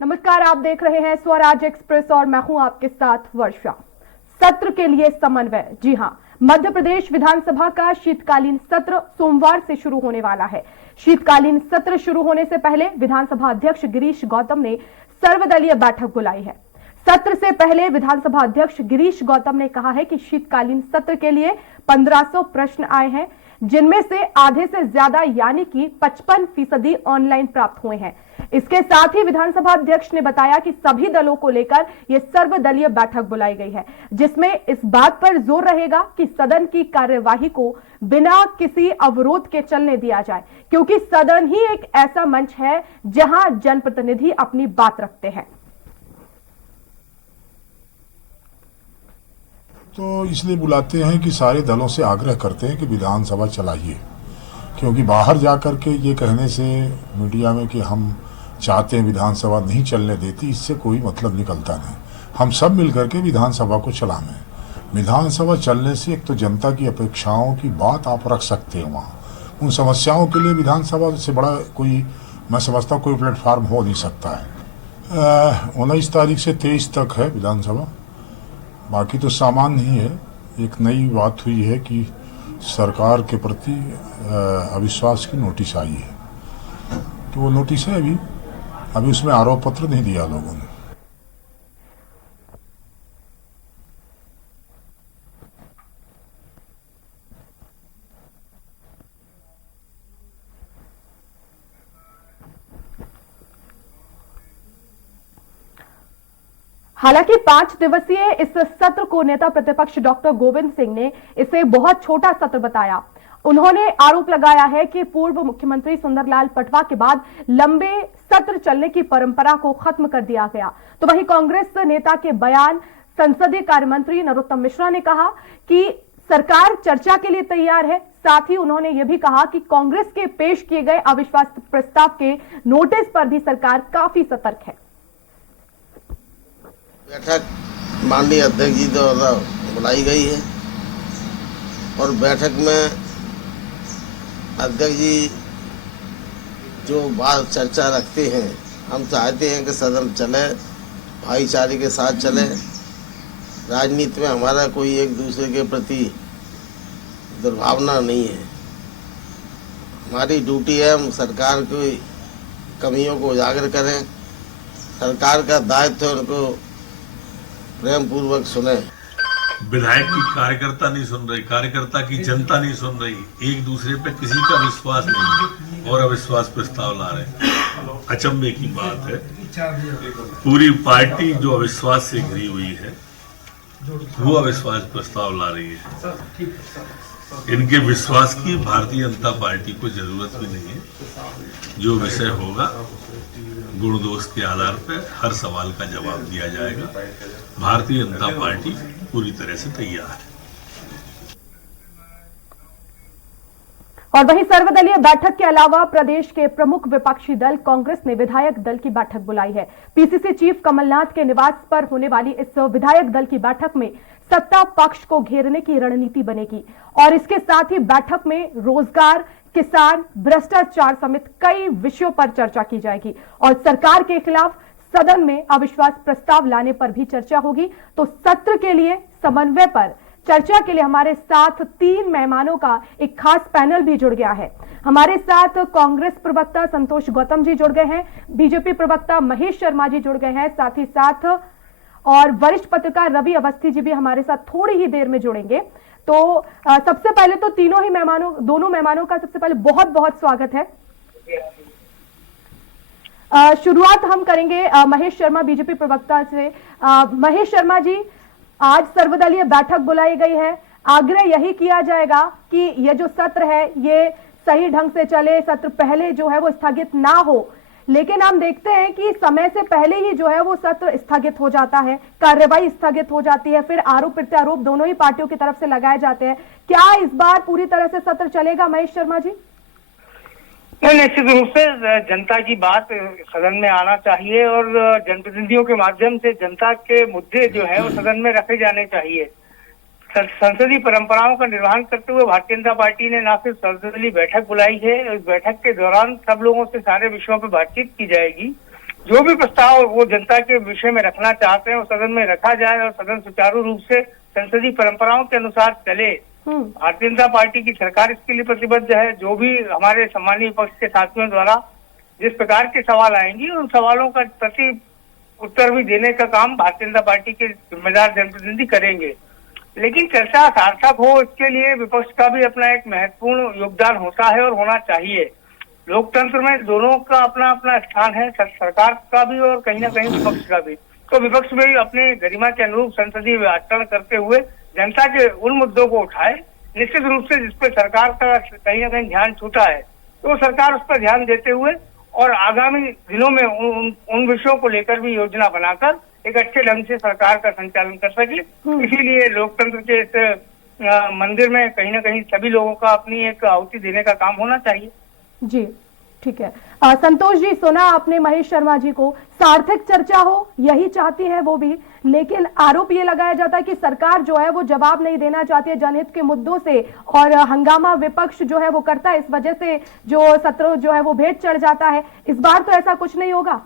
नमस्कार, आप देख रहे हैं स्वराज एक्सप्रेस और मैं हूं आपके साथ वर्षा। सत्र के लिए समन्वय। जी हां, मध्य प्रदेश विधानसभा का शीतकालीन सत्र सोमवार से शुरू होने वाला है। शीतकालीन सत्र शुरू होने से पहले विधानसभा अध्यक्ष गिरीश गौतम ने सर्वदलीय बैठक बुलाई है। सत्र से पहले विधानसभा अध्यक्ष गिरीश गौतम ने कहा है कि शीतकालीन सत्र के लिए 1500 प्रश्न आए हैं, जिनमें से आधे से ज्यादा यानी कि 55% ऑनलाइन प्राप्त हुए हैं। इसके साथ ही विधानसभा अध्यक्ष ने बताया कि सभी दलों को लेकर यह सर्वदलीय बैठक बुलाई गई है, जिसमें इस बात पर जोर रहेगा कि सदन की कार्यवाही को बिना किसी अवरोध के चलने दिया जाए, क्योंकि सदन ही एक ऐसा मंच है जहां जनप्रतिनिधि अपनी बात रखते हैं। तो इसलिए बुलाते हैं कि सारे दलों से आग्रह करते हैं कि विधानसभा चलाइए, क्योंकि बाहर जाकर के ये कहने से मीडिया में कि हम चाहते हैं विधानसभा नहीं चलने देती, इससे कोई मतलब निकलता नहीं। हम सब मिलकर के विधानसभा को चलाएं। विधानसभा चलने से एक तो जनता की अपेक्षाओं की बात आप रख सकते हैं, वहाँ उन समस्याओं के लिए विधानसभा से बड़ा कोई, मैं समझता हूँ, कोई प्लेटफार्म हो नहीं सकता है। 19 तारीख से 23 तक है विधानसभा। बाकी तो सामान्य ही है। एक नई बात हुई है कि सरकार के प्रति अविश्वास की नोटिस आई है, तो वो नोटिस है अभी उसमें आरोप पत्र नहीं दिया लोगों ने। हालांकि 5 दिवसीय इस सत्र को नेता प्रतिपक्ष डॉक्टर गोविंद सिंह ने इसे बहुत छोटा सत्र बताया। उन्होंने आरोप लगाया है कि पूर्व मुख्यमंत्री सुंदरलाल पटवा के बाद लंबे सत्र चलने की परंपरा को खत्म कर दिया गया। तो वहीं कांग्रेस नेता के बयान संसदीय कार्य मंत्री नरोत्तम मिश्रा ने कहा कि सरकार चर्चा के लिए तैयार है। साथ ही उन्होंने यह भी कहा कि कांग्रेस के पेश किए गए अविश्वास प्रस्ताव के नोटिस पर भी सरकार काफी सतर्क है। बैठक माननीय अध्यक्ष जी द्वारा बुलाई गई है और बैठक में अध्यक्ष जी जो बात चर्चा रखते हैं, हम चाहते हैं कि सदन चले, भाईचारे के साथ चले। राजनीति में हमारा कोई एक दूसरे के प्रति दुर्भावना नहीं है। हमारी ड्यूटी है हम सरकार की कमियों को उजागर करें। सरकार का दायित्व है उनको प्रेम पूर्वक सुने। विधायक की कार्यकर्ता नहीं सुन रही, कार्यकर्ता की जनता नहीं सुन रही, एक दूसरे पे किसी का विश्वास नहीं और अविश्वास प्रस्ताव ला रहे। अचंभे की बात है, पूरी पार्टी जो अविश्वास से घिरी हुई है वो अविश्वास प्रस्ताव ला रही है। इनके विश्वास की भारतीय जनता पार्टी को जरूरत भी नहीं है। जो विषय होगा गुण दोष के आधार पर हर सवाल का जवाब दिया जाएगा। भारतीय जनता पार्टी पूरी तरह से तैयार है। और वहीं सर्वदलीय बैठक के अलावा प्रदेश के प्रमुख विपक्षी दल कांग्रेस ने विधायक दल की बैठक बुलाई है। पीसीसी चीफ कमलनाथ के निवास पर होने वाली इस विधायक दल की बैठक में सत्ता पक्ष को घेरने की रणनीति बनेगी और इसके साथ ही बैठक में रोजगार, किसान, भ्रष्टाचार समेत कई विषयों पर चर्चा की जाएगी और सरकार के खिलाफ सदन में अविश्वास प्रस्ताव लाने पर भी चर्चा होगी। तो सत्र के लिए समन्वय पर चर्चा के लिए हमारे साथ 3 मेहमानों का एक खास पैनल भी जुड़ गया है। हमारे साथ कांग्रेस प्रवक्ता संतोष गौतम जी जुड़ गए हैं, बीजेपी प्रवक्ता महेश शर्मा जी जुड़ गए हैं, साथ ही साथ और वरिष्ठ पत्रकार रवि अवस्थी जी भी हमारे साथ थोड़ी ही देर में जुड़ेंगे। तो सबसे पहले तो दोनों मेहमानों का सबसे पहले बहुत बहुत स्वागत है। शुरुआत हम करेंगे महेश शर्मा बीजेपी प्रवक्ता से। महेश शर्मा जी, आज सर्वदलीय बैठक बुलाई गई है। आग्रह यही किया जाएगा कि यह जो सत्र है ये सही ढंग से चले, सत्र पहले जो है वो स्थगित ना हो, लेकिन हम देखते हैं कि समय से पहले ही जो है वो सत्र स्थगित हो जाता है, कार्यवाही स्थगित हो जाती है, फिर आरोप प्रत्यारोप दोनों ही पार्टियों की तरफ से लगाए जाते हैं। क्या इस बार पूरी तरह से सत्र चलेगा महेश शर्मा जी? निश्चित रूप से जनता की बात सदन में आना चाहिए और जनप्रतिनिधियों के माध्यम से जनता के मुद्दे जो है वो सदन में रखे जाने चाहिए। संसदीय परंपराओं का निर्वहन करते हुए भारतीय जनता पार्टी ने न सिर्फ सर्वदलीय बैठक बुलाई है, इस बैठक के दौरान सब लोगों से सारे विषयों पर बातचीत की जाएगी। जो भी प्रस्ताव वो जनता के विषय में रखना चाहते हैं वो सदन में रखा जाए और सदन सुचारू रूप से संसदीय परंपराओं के अनुसार चले। भारतीय जनता पार्टी की सरकार इसके लिए प्रतिबद्ध है। जो भी हमारे सम्मानीय विपक्ष के साथियों द्वारा जिस प्रकार के सवाल आएंगे उन सवालों का प्रति उत्तर भी देने का काम भारतीय जनता पार्टी के जिम्मेदार जनप्रतिनिधि करेंगे। लेकिन चर्चा सार्थक हो इसके लिए विपक्ष का भी अपना एक महत्वपूर्ण योगदान होता है और होना चाहिए। लोकतंत्र में दोनों का अपना अपना स्थान है, सरकार का भी और कहीं ना कहीं विपक्ष का भी। तो विपक्ष भी अपने गरिमा के अनुरूप संसदीय आचरण करते हुए जनता के उन मुद्दों को उठाए, निश्चित रूप से जिस पर सरकार का कहीं ना कहीं ध्यान छूटा है तो सरकार उस पर ध्यान देते हुए और आगामी दिनों में उन विषयों को लेकर भी योजना बनाकर एक अच्छे ढंग से सरकार का संचालन कर सके। इसीलिए लोकतंत्र के इस मंदिर में कहीं ना कहीं सभी लोगों का अपनी एक आहुति देने का काम होना चाहिए। जी ठीक है। संतोष जी, सुना आपने महेश शर्मा जी को, सार्थक चर्चा हो यही चाहती है वो भी, लेकिन आरोप ये लगाया जाता है कि सरकार जो है वो जवाब नहीं देना चाहती है जनहित के मुद्दों से और हंगामा विपक्ष जो है वो करता है, इस वजह से जो सत्र जो है वो भेंट चढ़ जाता है। इस बार तो ऐसा कुछ नहीं होगा।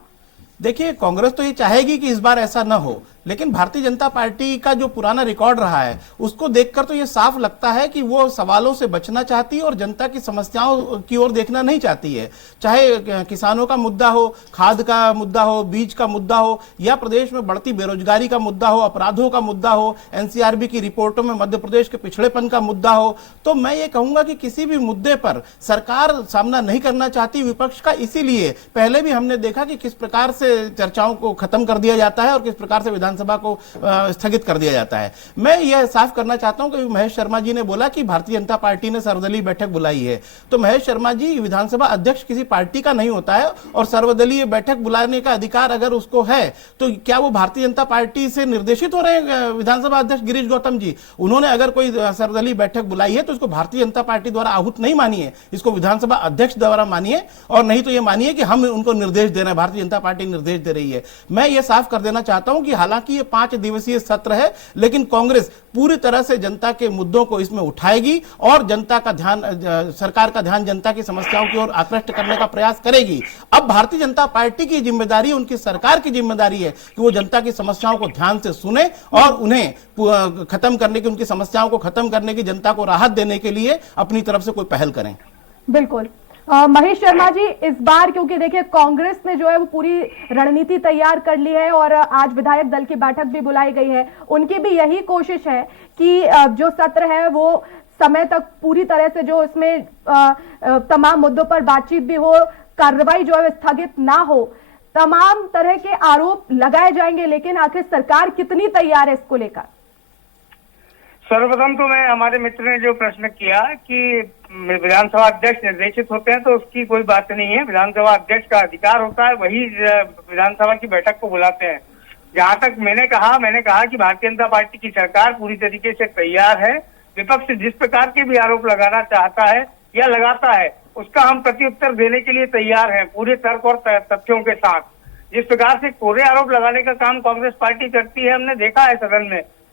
देखिए, कांग्रेस तो ये चाहेगी कि इस बार ऐसा न हो, लेकिन भारतीय जनता पार्टी का जो पुराना रिकॉर्ड रहा है उसको देखकर तो ये साफ लगता है कि वो सवालों से बचना चाहती है और जनता की समस्याओं की ओर देखना नहीं चाहती है। चाहे किसानों का मुद्दा हो, खाद का मुद्दा हो, बीज का मुद्दा हो, या प्रदेश में बढ़ती बेरोजगारी का मुद्दा हो, अपराधों का मुद्दा हो, एनसीआरबी की रिपोर्टों में मध्य प्रदेश के पिछड़ेपन का मुद्दा हो, तो मैं ये कहूंगा कि किसी भी मुद्दे पर सरकार सामना नहीं करना चाहती विपक्ष का। इसीलिए पहले भी हमने देखा कि किस प्रकार से चर्चाओं को खत्म कर दिया जाता है और किस प्रकार से विधानसभा को स्थगित कर दिया जाता है। मैं यह साफ करना चाहता हूं कि महेश शर्मा जी ने बोला कि भारतीय जनता पार्टी ने सर्वदलीय बैठक बुलाई है, तो महेश शर्मा जी, विधानसभा अध्यक्ष किसी पार्टी का नहीं होता है और सर्वदलीय बैठक बुलाने का अधिकार अगर उसको है तो क्या वो भारतीय जनता पार्टी से निर्देशित हो रहे हैं? विधानसभा अध्यक्ष गिरीश गौतम जी, उन्होंने अगर कोई सर्वदलीय बैठक बुलाई है तो इसको भारतीय जनता पार्टी द्वारा आहूत नहीं मानिए, इसको विधानसभा अध्यक्ष द्वारा मानिए, और नहीं तो ये मानिए कि हम उनको निर्देश दे रहे हैं, भारतीय जनता पार्टी निर्देश दे रही है। मैं ये साफ कर देना चाहता हूं कि हालांकि ये 5 दिवसीय सत्र है, लेकिन कांग्रेस पूरी तरह से जनता के मुद्दों को इसमें उठाएगी और जनता का ध्यान, सरकार का ध्यान जनता की समस्याओं की ओर आकृष्ट करने का प्रयास करेगी। अब भारतीय जनता पार्टी की जिम्मेदारी, उनकी सरकार की जिम्मेदारी है कि वो जनता की समस्याओं को ध्यान से सुने और उन्हें खत्म करने की, उनकी समस्याओं को खत्म करने की, जनता को राहत देने के लिए अपनी तरफ से कोई पहल करें। बिल्कुल। महेश शर्मा जी, इस बार क्योंकि देखिए कांग्रेस ने जो है वो पूरी रणनीति तैयार कर ली है और आज विधायक दल की बैठक भी बुलाई गई है, उनकी भी यही कोशिश है कि जो सत्र है वो समय तक पूरी तरह से जो इसमें तमाम मुद्दों पर बातचीत भी हो, कार्रवाई जो है स्थगित ना हो। तमाम तरह के आरोप लगाए जाएंगे, लेकिन आखिर सरकार कितनी तैयार है इसको लेकर? सर्वप्रथम तो मैं, हमारे मित्र ने जो प्रश्न किया कि विधानसभा अध्यक्ष निर्देशित होते हैं, तो उसकी कोई बात नहीं है। विधानसभा अध्यक्ष का अधिकार होता है, वही विधानसभा की बैठक को बुलाते हैं। जहां तक मैंने कहा कि भारतीय जनता पार्टी की सरकार पूरी तरीके से तैयार है। विपक्ष जिस प्रकार के भी आरोप लगाना चाहता है या लगाता है उसका हम प्रत्युत्तर देने के लिए तैयार हैं, पूरे तर्क और तथ्यों के साथ। जिस प्रकार से कोरे आरोप लगाने का काम कांग्रेस पार्टी करती है, हमने देखा है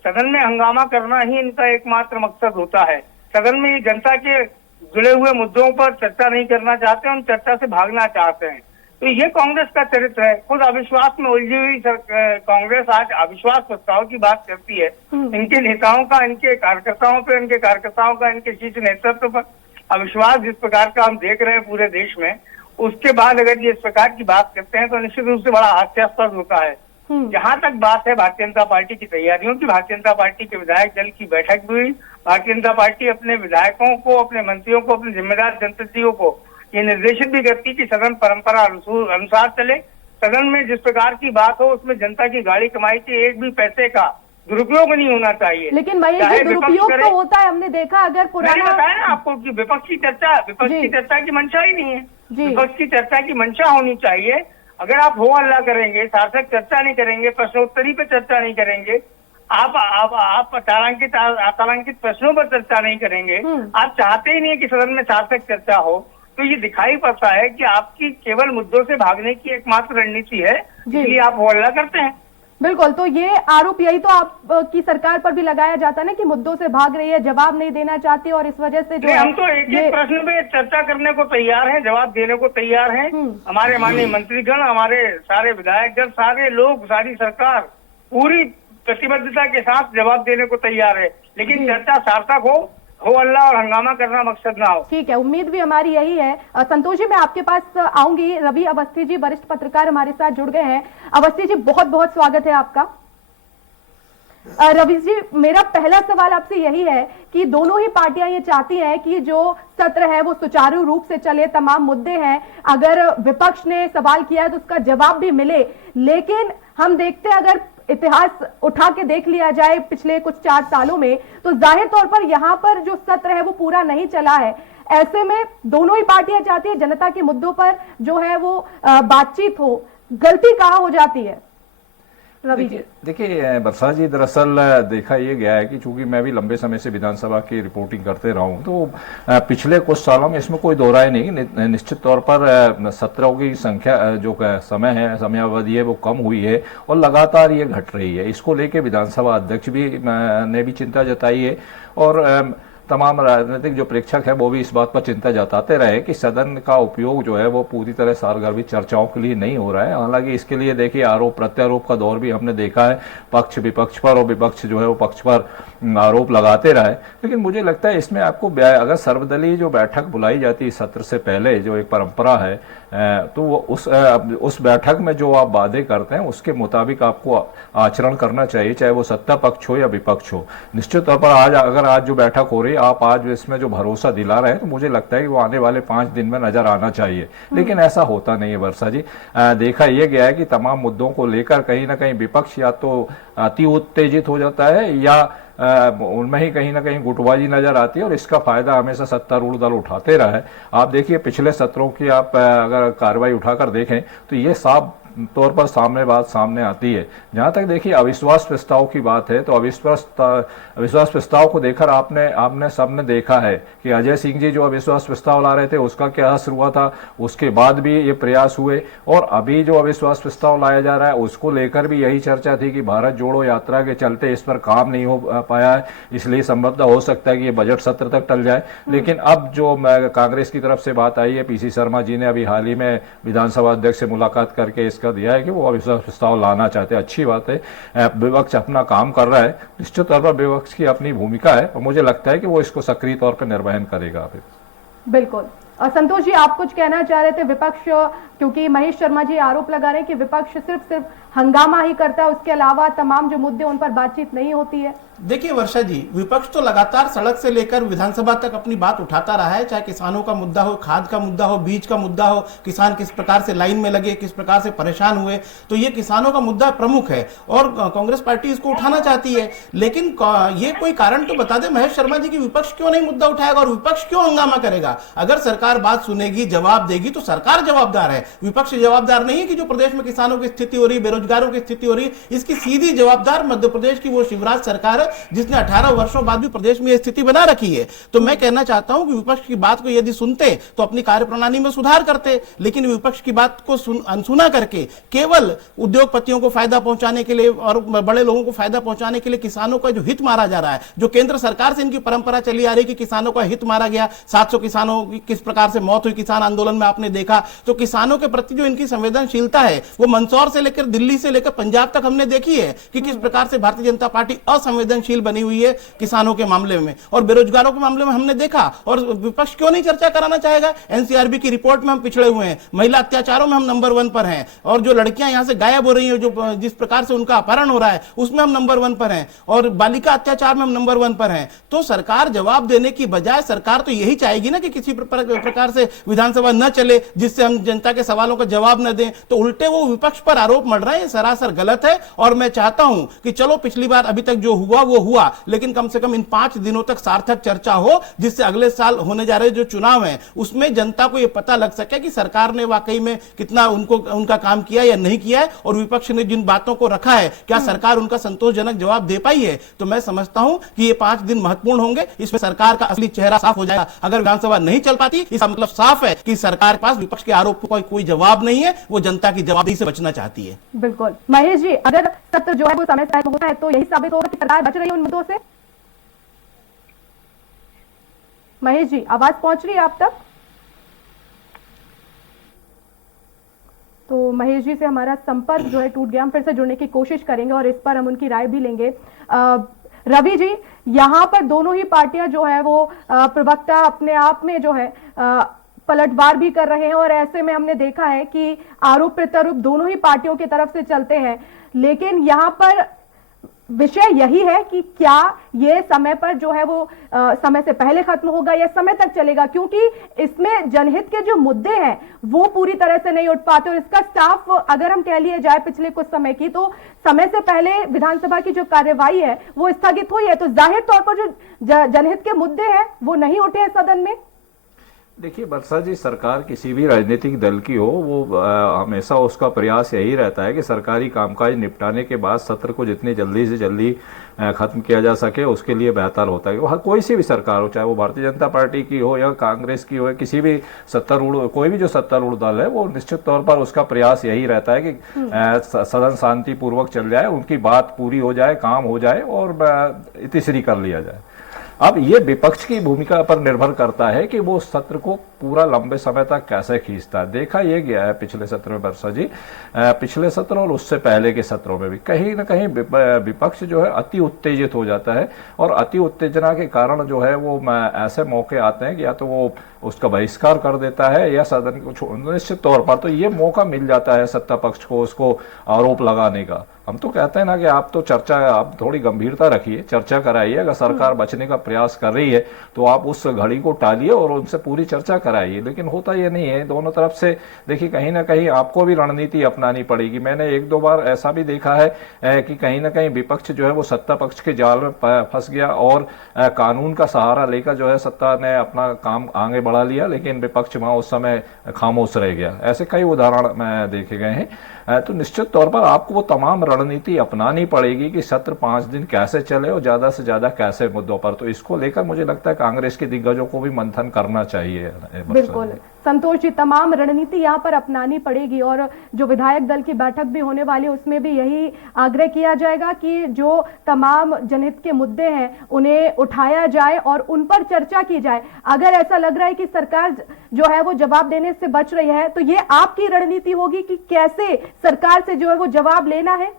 सदन में हंगामा करना ही इनका एकमात्र मकसद होता है। सदन में ये जनता के जुड़े हुए मुद्दों पर चर्चा नहीं करना चाहते, उन चर्चा से भागना चाहते हैं। तो ये कांग्रेस का चरित्र है। खुद अविश्वास में उलझी हुई कांग्रेस आज अविश्वास प्रस्ताव की बात करती है। इनके नेताओं का, इनके कार्यकर्ताओं पर, इनके कार्यकर्ताओं का, इनके शीर्ष नेतृत्व पर अविश्वास जिस प्रकार का हम देख रहे हैं पूरे देश में, उसके बाद अगर ये इस प्रकार की बात करते हैं तो निश्चित रूप से बड़ा हास्यास्पद होता है। जहां तक बात है भारतीय जनता पार्टी की तैयारियों की, भारतीय जनता पार्टी के विधायक दल की बैठक भी हुई। भारतीय जनता पार्टी अपने विधायकों को, अपने मंत्रियों को, अपने जिम्मेदार जनप्रतिनिधियों को ये निर्देशित भी करती कि सदन परंपरा अनुसार चले। सदन में जिस प्रकार की बात हो उसमें जनता की गाड़ी कमाई के एक भी पैसे का दुरुपयोग नहीं होना चाहिए। लेकिन महेश जी, दुरुपयोग तो होता है, हमने देखा। अगर पुराना बताया ना आपको कि विपक्ष की चर्चा की मंशा ही नहीं है। विपक्ष की चर्चा की मंशा होनी चाहिए। अगर आप हो हल्ला करेंगे, सार्थक चर्चा नहीं करेंगे, प्रश्नोत्तरी पे चर्चा नहीं करेंगे, आप अतारांकित प्रश्नों पर चर्चा नहीं करेंगे, आप चाहते ही नहीं है कि सदन में सार्थक चर्चा हो, तो ये दिखाई पड़ता है कि आपकी केवल मुद्दों से भागने की एकमात्र रणनीति है, इसलिए आप हो हल्ला करते हैं। बिल्कुल, तो ये आरोप यही तो आप की सरकार पर भी लगाया जाता है ना कि मुद्दों से भाग रही है, जवाब नहीं देना चाहती और इस वजह से जो हम तो एक एक प्रश्न पे चर्चा करने को तैयार हैं, जवाब देने को तैयार हैं। हमारे माननीय मंत्रीगण, हमारे सारे विधायकगण, सारे लोग, सारी सरकार पूरी प्रतिबद्धता के साथ जवाब देने को तैयार है, लेकिन चर्चा सार्थक हो अल्लाह और हंगामा करना मकसद ना हो। ठीक है, उम्मीद भी हमारी यही है। संतोष जी, मैं आपके पास आऊंगी। रवि अवस्थी जी वरिष्ठ पत्रकार हमारे साथ जुड़ गए हैं। अवस्थी जी, बहुत बहुत स्वागत है आपका। रवि जी, मेरा पहला सवाल आपसे यही है कि दोनों ही पार्टियां ये चाहती हैं कि जो सत्र है वो सुचारू रूप से चले, तमाम मुद्दे हैं, अगर विपक्ष ने सवाल किया है तो उसका जवाब भी मिले, लेकिन हम देखते हैं अगर इतिहास उठा के देख लिया जाए पिछले कुछ 4 सालों में, तो जाहिर तौर पर यहाँ पर जो सत्र है वो पूरा नहीं चला है। ऐसे में दोनों ही पार्टियां चाहती है जनता के मुद्दों पर जो है वो बातचीत हो, गलती कहाँ हो जाती है? रवि जी, देखिए बरसा जी, दरअसल देखा ये गया है कि चूंकि मैं भी लंबे समय से विधानसभा की रिपोर्टिंग करते रहा हूं, तो पिछले कुछ सालों में इसमें कोई दो राय नहीं, निश्चित तौर पर सत्रों की संख्या जो समय है, समयावधि है, वो कम हुई है और लगातार ये घट रही है। इसको लेके विधानसभा अध्यक्ष भी ने भी चिंता जताई है और तमाम राजनीतिक जो प्रेक्षक है वो भी इस बात पर चिंता जताते रहे कि सदन का उपयोग जो है वो पूरी तरह सारगर्भी चर्चाओं के लिए नहीं हो रहा है। हालांकि इसके लिए देखिए आरोप प्रत्यारोप का दौर भी हमने देखा है, पक्ष विपक्ष पर, और विपक्ष जो है वो पक्ष पर आरोप लगाते रहे। लेकिन मुझे लगता है इसमें आपको अगर सर्वदलीय जो बैठक बुलाई जाती है सत्र से पहले, जो एक परंपरा है, तो वो उस बैठक में जो आप वादे करते हैं उसके मुताबिक आपको आचरण करना चाहिए, चाहे वो सत्ता पक्ष हो या विपक्ष हो। निश्चित तौर पर अगर आज जो बैठक हो रही है, आप आज इसमें जो भरोसा दिला रहे हैं, तो मुझे लगता है कि वो आने वाले 5 दिन में नजर आना चाहिए, लेकिन ऐसा होता नहीं है वर्षा जी। देखा यह गया है कि तमाम मुद्दों को लेकर कहीं ना कहीं विपक्ष या तो अति उत्तेजित हो जाता है या उनमें ही कहीं ना कहीं गुटबाजी नजर आती है और इसका फायदा हमेशा सत्तारूढ़ दल उठाते रहा है। आप देखिए पिछले सत्रों की आप अगर कार्रवाई उठाकर देखें तो ये साफ तौर पर बात सामने आती है। जहां तक देखिए अविश्वास प्रस्ताव की बात है, तो अविश्वास प्रस्ताव को देखकर आपने सबने देखा है कि अजय सिंह जी जो अविश्वास प्रस्ताव ला रहे थे उसका क्या असर हुआ था, उसके बाद भी ये प्रयास हुए, और अभी जो अविश्वास प्रस्ताव लाया जा रहा है उसको लेकर भी यही चर्चा थी कि भारत जोड़ो यात्रा के चलते इस पर काम नहीं हो पाया है, इसलिए संभवतः हो सकता है कि ये बजट सत्र तक टल जाए। लेकिन अब जो कांग्रेस की तरफ से बात आई है, पीसी शर्मा जी ने अभी हाल ही में विधानसभा अध्यक्ष से मुलाकात करके इसका दिया है कि वो अविश्वास प्रस्ताव लाना चाहते हैं। अच्छी बात है, विपक्ष अपना काम कर रहा है, निश्चित तौर पर विपक्ष की अपनी भूमिका है और मुझे लगता है कि वो इसको सक्रिय तौर पर निर्वहन करेगा। बिल्कुल। संतोष जी, आप कुछ कहना चाह रहे थे। विपक्ष, क्योंकि महेश शर्मा जी आरोप लगा रहे हैं कि विपक्ष सिर्फ हंगामा ही करता है, उसके अलावा तमाम जो मुद्दे उन पर बातचीत नहीं होती है। देखिए वर्षा जी, विपक्ष तो लगातार सड़क से लेकर विधानसभा तक अपनी बात उठाता रहा है, चाहे किसानों का मुद्दा हो, खाद का मुद्दा हो, बीज का मुद्दा हो, किसान किस प्रकार से लाइन में लगे, किस प्रकार से परेशान हुए, तो ये किसानों का मुद्दा प्रमुख है और कांग्रेस पार्टी इसको उठाना चाहती है। लेकिन ये कोई कारण तो बता दे महेश शर्मा जी की विपक्ष क्यों नहीं मुद्दा उठाएगा और विपक्ष क्यों हंगामा करेगा? अगर सरकार बात सुनेगी, जवाब देगी तो सरकार जवाबदार है, विपक्ष जवाबदार नहीं है। कि जो प्रदेश में किसानों की स्थिति हो रही, बेरोजगारों की स्थिति हो रही, इसकी सीधी जवाबदार मध्य प्रदेश की वो शिवराज सरकार है जिसने 18 वर्षों बाद भी प्रदेश में यह स्थिति बना रखी है। तो मैं कहना चाहता हूं कि विपक्ष की बात को यदि सुनते तो अपनी कार्यप्रणाली में सुधार करते, लेकिन विपक्ष की बात को अनसुना करके केवल उद्योगपतियों को फायदा पहुंचाने के लिए और बड़े लोगों को फायदा पहुंचाने के लिए किसानों का जो हित मारा जा रहा है, जो केंद्र सरकार से इनकी परंपरा चली आ रही कि किसानों का हित मारा गया, 700 किसानों की किस प्रकार से मौत हुई किसान आंदोलन में आपने देखा, तो किसानों के प्रति जो इनकी संवेदनशीलता है वो मंदसौर से लेकर दिल्ली से लेकर पंजाब तक हमने देखी है कि किस प्रकार से भारतीय जनता पार्टी असंवेदनशील बनी हुई है किसानों के मामले में और बेरोजगारों के मामले में हमने देखा। और विपक्ष क्यों नहीं चर्चा कराना चाहेगा? एनसीआरबी की रिपोर्ट में हम पिछड़े हुए हैं, महिला अत्याचारों में हम नंबर 1 पर हैं और जो लड़कियां यहां से गायब हो रही हैं, जो जिस प्रकार से उनका अपहरण हो रहा है उसमें हम नंबर 1 पर हैं और बालिका अत्याचार में हम नंबर 1 पर हैं। तो सरकार जवाब देने की बजाय सरकार तो यही चाहेगी ना कि किसी प्रकार से विधानसभा न चले जिससे हम जनता के सवालों का जवाब न दें, तो उल्टे वो विपक्ष पर आरोप मढ़ रहे हैं, सरासर गलत है। और मैं चाहता हूं कि चलो पिछली बार अभी तक जो हुआ वो हुआ, लेकिन कम से कम इन 5 दिनों तक सार्थक चर्चा हो, जिससे अगले साल होने जा रहे जो चुनाव हैं उसमें जनता को यह पता लग सके कि सरकार ने वाकई में कितना उनका काम किया या नहीं किया है, और विपक्ष ने जिन बातों को रखा है क्या सरकार उनका संतोषजनक जवाब दे पाई है। तो मैं समझता हूं कि ये 5 दिन महत्वपूर्ण होंगे, इसमें सरकार का असली चेहरा साफ हो जाएगा। अगर विधानसभा नहीं चल पाती, इसका मतलब साफ है कि सरकार के पास विपक्ष के आरोप का कोई जवाब नहीं है, वो जनता की जवाबदेही से बचना चाहती है। बिल्कुल महेश जी, अगर सत्र जो है वो समय तय होता है तो यही साबित होगा कि सरकार बच रही है उन मुद्दों से। महेश जी, आवाज पहुंच रही है आप तक? तो महेश जी से हमारा संपर्क जो है टूट गया। हम फिर से जुड़ने की कोशिश करेंगे और इस पर हम उनकी राय भी लेंगे। रवि जी, यहाँ पर दोनों ही पार्टियां जो है वो प्रवक्ता अपने आप में जो है पलटवार भी कर रहे हैं, और ऐसे में हमने देखा है कि आरोप प्रत्यारोप दोनों ही पार्टियों की तरफ से चलते हैं। लेकिन यहाँ पर विषय यही है कि क्या ये समय पर जो है वो समय से पहले खत्म होगा या समय तक चलेगा, क्योंकि इसमें जनहित के जो मुद्दे हैं वो पूरी तरह से नहीं उठ पाते। और इसका साफ अगर हम कह लिए जाए पिछले कुछ समय की, तो समय से पहले विधानसभा की जो कार्यवाही है वो स्थगित हुई है, तो जाहिर तौर पर जो जनहित के मुद्दे हैं वो नहीं उठे हैं सदन में। देखिए वर्षा जी, सरकार किसी भी राजनीतिक दल की हो, वो हमेशा उसका प्रयास यही रहता है कि सरकारी कामकाज निपटाने के बाद सत्र को जितनी जल्दी से जल्दी खत्म किया जा सके उसके लिए बेहतर होता है। वह कोई सी भी सरकार हो, चाहे वो भारतीय जनता पार्टी की हो या कांग्रेस की हो या किसी भी सत्तारूढ़, कोई भी जो सत्तारूढ़ दल है, वो निश्चित तौर पर उसका प्रयास यही रहता है कि सदन शांतिपूर्वक चल जाए, उनकी बात पूरी हो जाए, काम हो जाए और इतिश्री कर लिया जाए। अब ये विपक्ष की भूमिका पर निर्भर करता है कि वो सत्र को पूरा लंबे समय तक कैसे खींचता है। देखा ये गया है पिछले सत्र में वर्षा जी, पिछले सत्र और उससे पहले के सत्रों में भी कहीं ना कहीं विपक्ष जो है अति उत्तेजित हो जाता है, और अति उत्तेजना के कारण जो है वो ऐसे मौके आते हैं कि या तो वो उसका बहिष्कार कर देता है या सदन को निश्चित तौर पर तो ये मौका मिल जाता है सत्ता पक्ष को उसको आरोप लगाने का। हम तो कहते हैं ना कि आप तो चर्चा, आप थोड़ी गंभीरता रखिए, चर्चा कराइए। अगर सरकार बचने का प्रयास कर रही है तो आप उस घड़ी को टालिए और उनसे पूरी चर्चा कराइए, लेकिन होता ये नहीं है। दोनों तरफ से देखिए, कहीं ना कहीं आपको भी रणनीति अपनानी पड़ेगी। मैंने 1-2 बार ऐसा भी देखा है कि कहीं ना कहीं विपक्ष जो है वो सत्ता पक्ष के जाल में फंस गया और कानून का सहारा लेकर जो है सत्ता ने अपना काम आगे बढ़ा लिया, लेकिन विपक्ष वहां उस समय खामोश रह गया। ऐसे कई उदाहरण में देखे गए हैं। तो निश्चित तौर पर आपको वो तमाम रणनीति अपनानी पड़ेगी कि सत्र 5 दिन कैसे चले और ज्यादा से ज्यादा कैसे मुद्दों पर। तो इसको लेकर मुझे लगता है कांग्रेस के दिग्गजों को भी मंथन करना चाहिए। बिल्कुल संतोष जी, तमाम रणनीति यहाँ पर अपनानी पड़ेगी, और जो विधायक दल की बैठक भी होने वाली है उसमें भी यही आग्रह किया जाएगा कि जो तमाम जनहित के मुद्दे हैं उन्हें उठाया जाए और उन पर चर्चा की जाए। अगर ऐसा लग रहा है कि सरकार जो है वो जवाब देने से बच रही है, तो ये आपकी रणनीति होगी कि कैसे सरकार से जो है वो जवाब लेना है।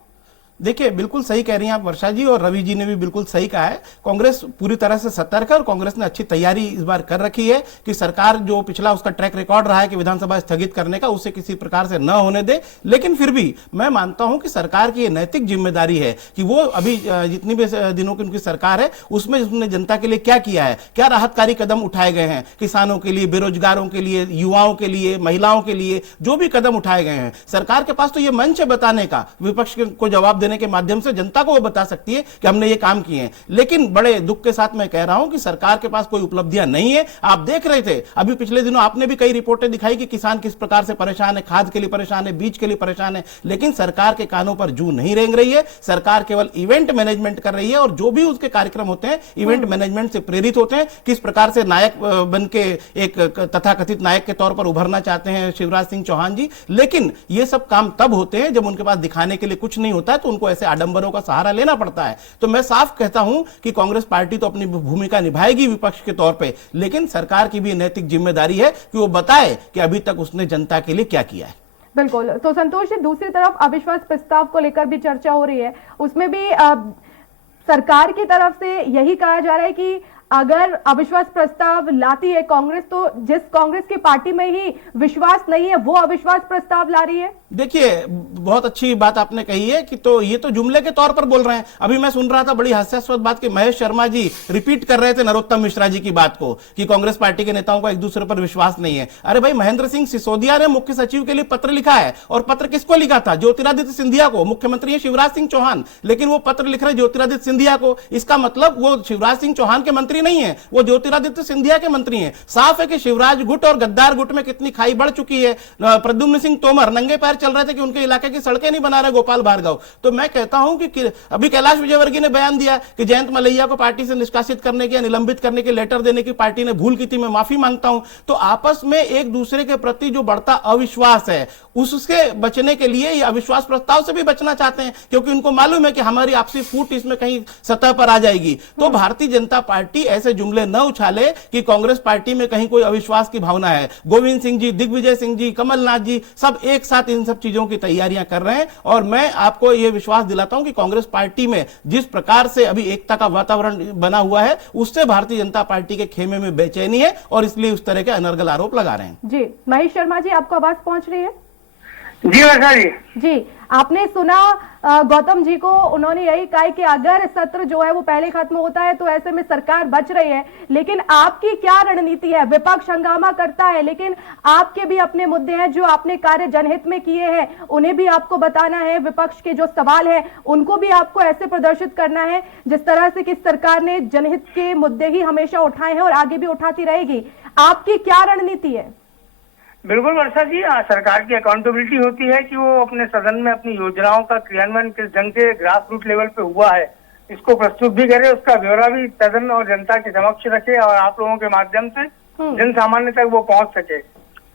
देखिए, बिल्कुल सही कह रही हैं आप वर्षा जी, और रवि जी ने भी बिल्कुल सही कहा है। कांग्रेस पूरी तरह से सतर्क है और कांग्रेस ने अच्छी तैयारी इस बार कर रखी है कि सरकार जो पिछला उसका ट्रैक रिकॉर्ड रहा है कि विधानसभा स्थगित करने का, उसे किसी प्रकार से न होने दे। लेकिन फिर भी मैं मानता हूं कि सरकार की नैतिक जिम्मेदारी है कि वो अभी जितनी भी दिनों की उनकी सरकार है उसमें उसने जनता के लिए क्या किया है, क्या राहतकारी कदम उठाए गए हैं, किसानों के लिए, बेरोजगारों के लिए, युवाओं के लिए, महिलाओं के लिए जो भी कदम उठाए गए हैं, सरकार के पास तो ये मंच है बताने का। विपक्ष को जवाब के माध्यम से जनता को वो बता सकती है कि हमने ये काम किए हैं। लेकिन बड़े दुख के साथ मैं कह रहा हूं कि सरकार के पास कोई उपलब्धियां नहीं है। आप देख रहे थे अभी पिछले दिनों, आपने भी कई रिपोर्टें दिखाई कि किसान किस प्रकार से परेशान है, खाद के लिए परेशान है, बीज के लिए परेशान है, लेकिन सरकार के कानों पर जू नहीं रेंग रही है। सरकार केवल इवेंट मैनेजमेंट कर रही है, और जो भी उसके कार्यक्रम होते हैं इवेंट मैनेजमेंट से प्रेरित होते हैं। किस प्रकार से नायक बन के एक तथाकथित नायक के तौर पर उभरना चाहते हैं शिवराज सिंह चौहान जी, लेकिन ये सब काम तब होते हैं जब उनके पास दिखाने के लिए कुछ नहीं होता है, तो उनको ऐसे आडंबरों का सहारा लेना पड़ता है। तो मैं साफ कहता हूं कि कांग्रेस पार्टी तो अपनी भूमिका निभाएगी विपक्ष के तौर पे, लेकिन सरकार की भी नैतिक जिम्मेदारी है कि वो बताए कि अभी तक उसने जनता के लिए क्या किया है। बिल्कुल। तो संतोष जी, दूसरी तरफ अविश्वास प्रस्ताव को लेकर भी चर्चा हो रही है, उसमें भी सरकार की तरफ से यही कहा जा रहा है कि अगर अविश्वास प्रस्ताव लाती है कांग्रेस, तो जिस कांग्रेस की पार्टी में ही विश्वास नहीं है वो अविश्वास प्रस्ताव ला रही है। देखिए, बहुत अच्छी बात आपने कही है कि तो ये तो जुमले के तौर पर बोल रहे हैं। अभी मैं सुन रहा था बड़ी हास्यास्पद बात कि महेश शर्मा जी रिपीट कर रहे थे नरोत्तम मिश्रा जी की बात को कि कांग्रेस पार्टी के नेताओं का एक दूसरे पर विश्वास नहीं है। अरे भाई, महेंद्र सिंह सिसोदिया ने मुख्य सचिव के लिए पत्र लिखा है, और पत्र किसको लिखा था? ज्योतिरादित्य सिंधिया को। मुख्यमंत्री है शिवराज सिंह चौहान, लेकिन वो पत्र लिख रहे ज्योतिरादित्य सिंधिया को। इसका मतलब वो शिवराज सिंह चौहान के मंत्री नहीं है, वो ज्योतिरादित्य सिंधिया के मंत्री हैं। साफ है कि शिवराज गुट और गद्दार गुट में कितनी खाई बढ़ चुकी है। प्रद्युम्न सिंह तोमर नंगे पैर चल रहे थे कि उनके इलाके की सड़कें नहीं बना रहे गोपाल भार्गव। तो मैं कहता हूं कि अभी कैलाश विजयवर्गीय ने बयान दिया कि जयंत मलैया को पार्टी से निष्कासित करने के, निलंबित करने के लेटर देने की पार्टी ने भूल की थी, मैं माफी मांगता हूं। तो आपस में एक दूसरे के प्रति जो बढ़ता अविश्वास है, उससे बचने के लिए ये अविश्वास प्रस्ताव से भी बचना चाहते हैं, क्योंकि उनको मालूम है कि हमारी आपसी फूट इसमें कहीं सतह पर आ जाएगी। तो भारतीय जनता पार्टी ऐसे जुमले न उछाले कि कांग्रेस पार्टी में कहीं कोई अविश्वास की भावना है। गोविंद सिंह जी, दिग्विजय सिंह जी, कमलनाथ जी सब एक साथ इन सब चीजों की तैयारियां कर रहे हैं, और मैं आपको यह विश्वास दिलाता हूं कि कांग्रेस पार्टी में जिस प्रकार से अभी एकता का वातावरण बना हुआ है, उससे भारतीय जनता पार्टी के खेमे में बेचैनी है, और इसलिए उस तरह के अनर्गल आरोप लगा रहे हैं। जी महेश शर्मा जी, आपको आवाज पहुंच रही है? जी वर्षा जी। जी, आपने सुना गौतम जी को, उन्होंने यही कहा कि अगर सत्र जो है वो पहले खत्म होता है तो ऐसे में सरकार बच रही है। लेकिन आपकी क्या रणनीति है? विपक्ष हंगामा करता है, लेकिन आपके भी अपने मुद्दे हैं जो आपने कार्य जनहित में किए हैं, उन्हें भी आपको बताना है। विपक्ष के जो सवाल है उनको भी आपको ऐसे प्रदर्शित करना है जिस तरह से कि सरकार ने जनहित के मुद्दे ही हमेशा उठाए हैं और आगे भी उठाती रहेगी। आपकी क्या रणनीति है? बिल्कुल वर्षा जी, सरकार की अकाउंटेबिलिटी होती है कि वो अपने सदन में अपनी योजनाओं का क्रियान्वयन किस ढंग से ग्रास रूट लेवल पे हुआ है इसको प्रस्तुत भी करे, उसका ब्यौरा भी सदन और जनता के समक्ष रखे, और आप लोगों के माध्यम से जन सामान्य तक वो पहुंच सके।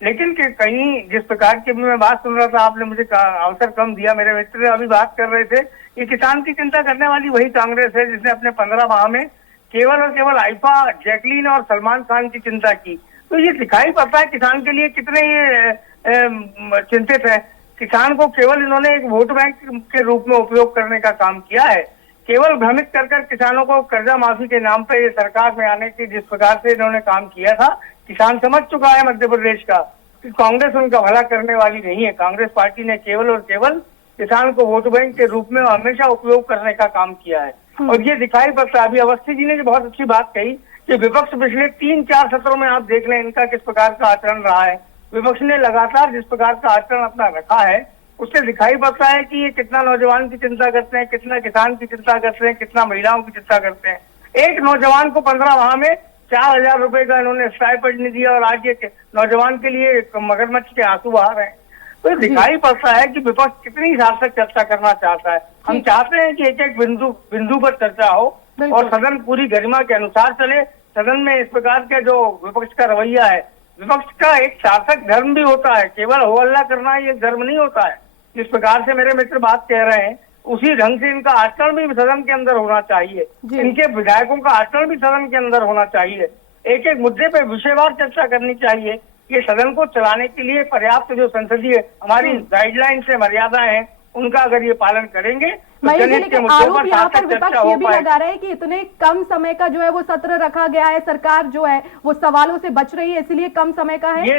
लेकिन कहीं जिस प्रकार की मैं बात सुन रहा था, आपने मुझे अवसर कम दिया, मेरे मित्र अभी बात कर रहे थे, ये किसान की चिंता करने वाली वही कांग्रेस है जिसने अपने 15 माह में केवल और केवल आइफा, जैकलीन और सलमान खान की चिंता की। तो ये दिखाई पड़ता है किसान के लिए कितने ये चिंतित है। किसान को केवल इन्होंने एक वोट बैंक के रूप में उपयोग करने का काम किया है। केवल भ्रमित कर किसानों को कर्जा माफी के नाम पे ये सरकार में आने की जिस प्रकार से इन्होंने काम किया था, किसान समझ चुका है मध्य प्रदेश का कि कांग्रेस उनका भला करने वाली नहीं है। कांग्रेस पार्टी ने केवल और केवल किसान को वोट बैंक के रूप में हमेशा उपयोग करने का काम किया है, और ये दिखाई पड़ता है। अभी अवस्थी जी ने जो बहुत अच्छी बात कही कि विपक्ष पिछले 3-4 सत्रों में आप देख लें इनका किस प्रकार का आचरण रहा है। विपक्ष ने लगातार जिस प्रकार का आचरण अपना रखा है, उससे दिखाई पड़ता है कि ये कितना नौजवान की चिंता करते हैं, कितना किसान की चिंता करते हैं, कितना महिलाओं की चिंता करते हैं। एक नौजवान को 15 माह में 4,000 रुपए का इन्होंने स्टाइपेंड नहीं दिया, और आज ये नौजवान के लिए मगरमच्छ के आंसू बहा रहे हैं। तो दिखाई पड़ता है कि विपक्ष कितनी सार्थक चर्चा करना चाहता है। हम चाहते हैं कि एक एक बिंदु पर चर्चा हो और सदन पूरी गरिमा के अनुसार चले। सदन में इस प्रकार के जो विपक्ष का रवैया है, विपक्ष का एक सार्थक धर्म भी होता है, केवल हो हल्ला करना ये धर्म नहीं होता है। जिस प्रकार से मेरे मित्र बात कह रहे हैं, उसी ढंग से इनका आचरण भी सदन के अंदर होना चाहिए, इनके विधायकों का आचरण भी सदन के अंदर होना चाहिए। एक एक मुद्दे पे विषयवार चर्चा करनी चाहिए। ये सदन को चलाने के लिए पर्याप्त जो संसदीय हमारी गाइडलाइंस है, मर्यादाएं हैं, उनका अगर ये पालन करेंगे तो जनहित के मुद्दों पर सार्थक चर्चा हो भी लगा रहा है कि इतने कम समय का जो है वो सत्र रखा गया है, सरकार जो है वो सवालों से बच रही है, इसलिए कम समय का है। ये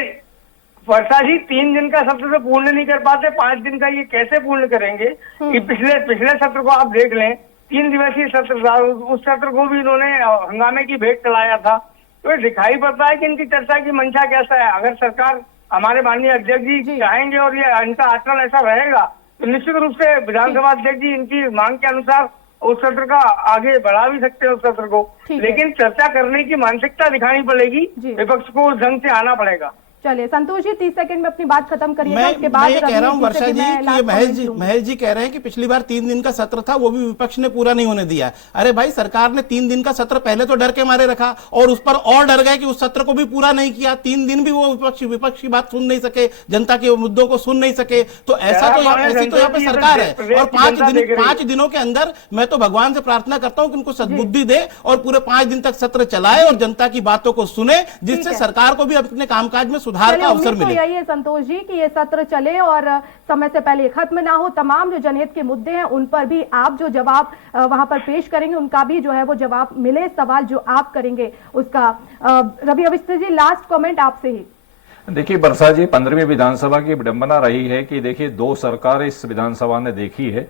वर्षा जी 3 दिन का सत्र तो पूर्ण नहीं कर पाते, 5 दिन का ये कैसे पूर्ण करेंगे? कि पिछले सत्र को आप देख लें, 3 दिवसीय सत्र था, उस सत्र को भी इन्होंने हंगामे की भेंट चलाया था। तो ये दिखाई पड़ता है कि इनकी चर्चा की मंशा कैसा है। अगर सरकार, हमारे माननीय अध्यक्ष जी चाहेंगे और ये इनका आचरण ऐसा रहेगा तो निश्चित रूप से विधानसभा अध्यक्ष जी इनकी मांग के अनुसार उस सत्र का आगे बढ़ा भी सकते हैं उस सत्र को, लेकिन चर्चा करने की मानसिकता दिखानी पड़ेगी, विपक्ष को उस ढंग से आना पड़ेगा। चलिए संतोष जी 30 सेकंड में अपनी बात खत्म करिएगा। इसके बाद ये कह रहा हूं वर्षा जी कि ये महेश जी कह रहे हैं कि पिछली बार 3 दिन का सत्र था, वो भी विपक्ष ने पूरा नहीं होने दिया। अरे भाई, सरकार ने 3 दिन का सत्र पहले तो डर के मारे रखा, और उस पर और डर गए कि उस सत्र को भी पूरा नहीं किया। 3 दिन भी वो विपक्ष की बात सुन नहीं सके, जनता के मुद्दों को सुन नहीं सके। तो ऐसा तो यहाँ पे सरकार है, और 5 दिनों के अंदर मैं तो भगवान से प्रार्थना करता हूँ कि उनको सद्बुद्धि दे और पूरे 5 दिन तक सत्र चलाए और जनता की बातों को सुने, जिससे सरकार को भी अपने कामकाज में सुधार सुधार चलिए, का अवसर उम्मीद तो मिले। यही है संतोष जी कि ये सत्र चले और समय से पहले खत्म ना हो। तमाम जो जनहित के मुद्दे हैं उन पर भी आप जो जवाब वहां पर पेश करेंगे उनका भी जो है वो जवाब मिले। सवाल जो आप करेंगे उसका रवि अवस्थी जी, लास्ट कमेंट आपसे ही। देखिए बरसा जी, 15वीं विधानसभा की विडंबना रही है कि देखिए 2 सरकार इस विधानसभा ने देखी है।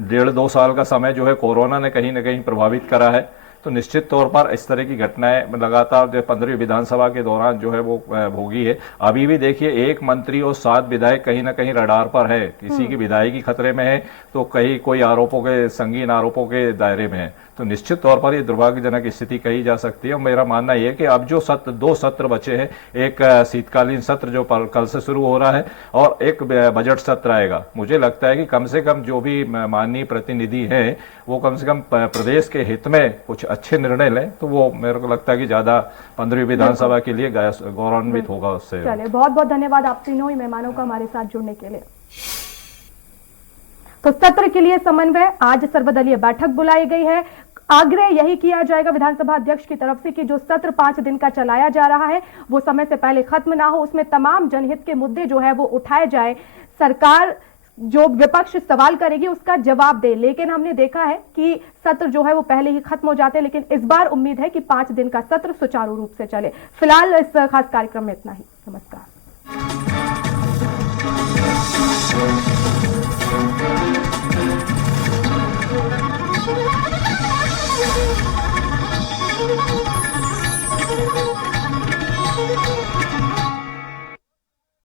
1.5-2 साल का समय जो है कोरोना ने कहीं ना कहीं प्रभावित करा है। तो निश्चित तौर पर इस तरह की घटनाएं लगातार जो 15वीं विधानसभा के दौरान जो है वो भोगी है। अभी भी देखिए 1 मंत्री और 7 विधायक कहीं ना कहीं रडार पर है। किसी की विधायकी खतरे में है तो कहीं कोई आरोपों के, संगीन आरोपों के दायरे में है। तो निश्चित तौर पर ये दुर्भाग्यजनक स्थिति कही जा सकती है। और मेरा मानना यह है कि अब जो 2 सत्र बचे हैं, एक शीतकालीन सत्र जो कल से शुरू हो रहा है और एक बजट सत्र आएगा, मुझे लगता है कि कम से कम जो भी माननीय प्रतिनिधि हैं वो कम से कम प्रदेश के हित में कुछ अच्छे निर्णय लें, तो वो मेरे को लगता है कि ज्यादा 15वीं विधानसभा के लिए गौरवान्वित होगा उससे। चलिए, बहुत बहुत धन्यवाद आप तीनों ही मेहमानों का हमारे साथ जुड़ने के लिए। तो सत्र के लिए समन्वय, आज सर्वदलीय बैठक बुलाई गई है। आग्रह यही किया जाएगा विधानसभा अध्यक्ष की तरफ से कि जो सत्र 5 दिन का चलाया जा रहा है वो समय से पहले खत्म ना हो, उसमें तमाम जनहित के मुद्दे जो है वो उठाए जाए, सरकार जो विपक्ष सवाल करेगी उसका जवाब दे। लेकिन हमने देखा है कि सत्र जो है वो पहले ही खत्म हो जाते हैं, लेकिन इस बार उम्मीद है कि 5 दिन का सत्र सुचारू रूप से चले। फिलहाल इस खास कार्यक्रम में इतना ही। नमस्कार।